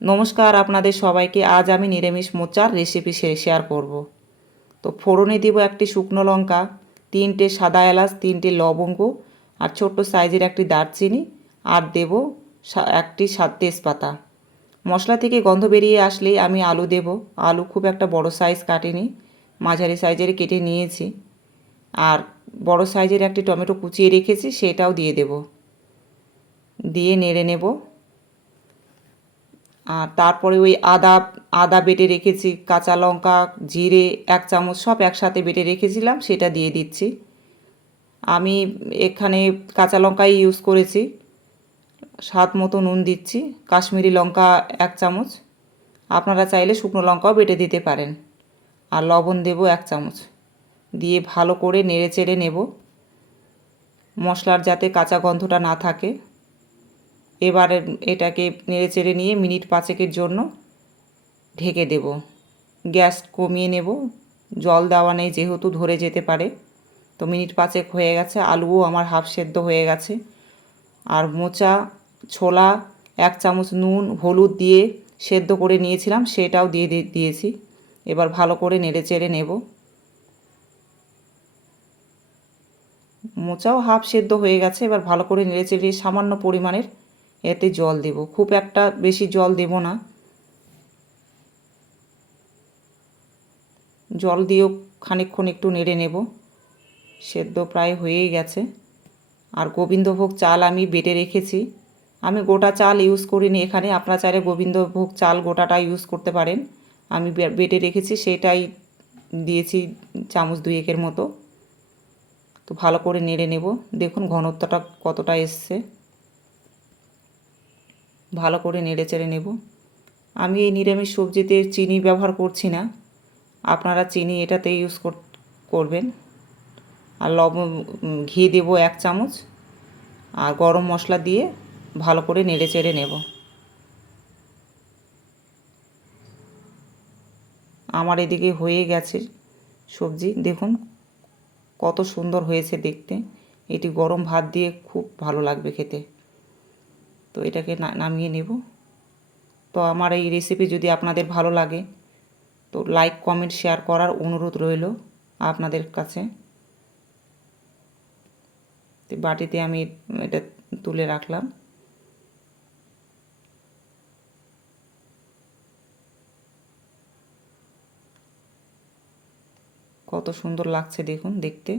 নমস্কার আপনাদের সবাইকে। আজ আমি নিরামিষ মোচার রেসিপি শেয়ার করব। তো ফোড়নে দিব একটি শুকনো লঙ্কা, 3টে সাদা এলাচ, 3টে লবঙ্গ আর ছোট্ট সাইজের একটি দারচিনি, আর দেব একটি তেজপাতা। মশলা থেকে গন্ধ বেরিয়ে আসলেই আমি আলু দেব। আলু খুব একটা বড় সাইজ কাটিনি, মাঝারি সাইজের কেটে নিয়েছি। আর বড় সাইজের একটি টমেটো কুচিয়ে রেখেছি, সেটাও দিয়ে দেব। দিয়ে নেড়ে নেব। আর তারপরে ওই আদা বেটে রেখেছি, কাঁচা লঙ্কা, জিরে 1 চামচ সব একসাথে বেটে রেখেছিলাম, সেটা দিয়ে দিচ্ছি। আমি এখানে কাঁচা লঙ্কাই ইউজ করেছি। স্বাদ মতো নুন দিচ্ছি, কাশ্মীরি লঙ্কা 1 চামচ, আপনারা চাইলে শুকনো লঙ্কাও বেটে দিতে পারেন। আর লবণ দেব 1 চামচ, দিয়ে ভালো করে নেড়ে চেড়ে নেব, মশলার যাতে কাঁচা গন্ধটা না থাকে। এবারে এটাকে নেড়ে চেড়ে নিয়ে মিনিট 5 জন্য ঢেকে দেব। গ্যাস কমিয়ে নেব, জল দেওয়া নেই যেহেতু ধরে যেতে পারে। তো মিনিট 5 হয়ে গেছে, আলুও আমার হাফ সেদ্ধ হয়ে গেছে। আর মোচা, ছোলা, 1 চামচ নুন হলুদ দিয়ে সেদ্ধ করে নিয়েছিলাম, সেটাও দিয়েছি। এবার ভালো করে নেড়ে চেড়ে নেব। মোচাও হাফ সেদ্ধ হয়ে গেছে। এবার ভালো করে নেড়ে চেড়ে সামান্য পরিমাণের এতে জল দেব, খুব একটা বেশি জল দেব না। জল দিয়েও খানিকক্ষণ একটু নেড়ে নেব। সেদ্ধ প্রায় হয়েই গেছে। আর গোবিন্দভোগ চাল আমি বেটে রেখেছি। আমি গোটা চাল ইউজ করিনি এখানে, আপনারা চাইলে গোবিন্দভোগ চাল গোটাটা ইউজ করতে পারেন। আমি বেটে রেখেছি, সেটাই দিয়েছি চামচ 2 মতো। তো ভালো করে নেড়ে নেব। দেখুন ঘনত্বটা কতটা এসছে। ভালো করে নেড়ে চেড়ে নেব। আমি এই নিরামিষ সবজিতে চিনি ব্যবহার করছি না, আপনারা চিনি এটাতে ইউজ করবেন। আর ঘি দেব 1 চামচ, আর গরম মশলা দিয়ে ভালো করে নেড়ে চেড়ে নেব। আমার এদিকে হয়ে গেছে সবজি, দেখুন কত সুন্দর হয়েছে দেখতে। এটি গরম ভাত দিয়ে খুব ভালো লাগবে খেতে। তো এটাকে নামিয়ে নেব। তো আমার এই রেসিপি যদি আপনাদের ভালো লাগে তো লাইক কমেন্ট শেয়ার করার অনুরোধ রইল আপনাদের কাছে। তো বাটিতে আমি এটা তুলে রাখলাম। কত সুন্দর লাগছে দেখুন দেখতে।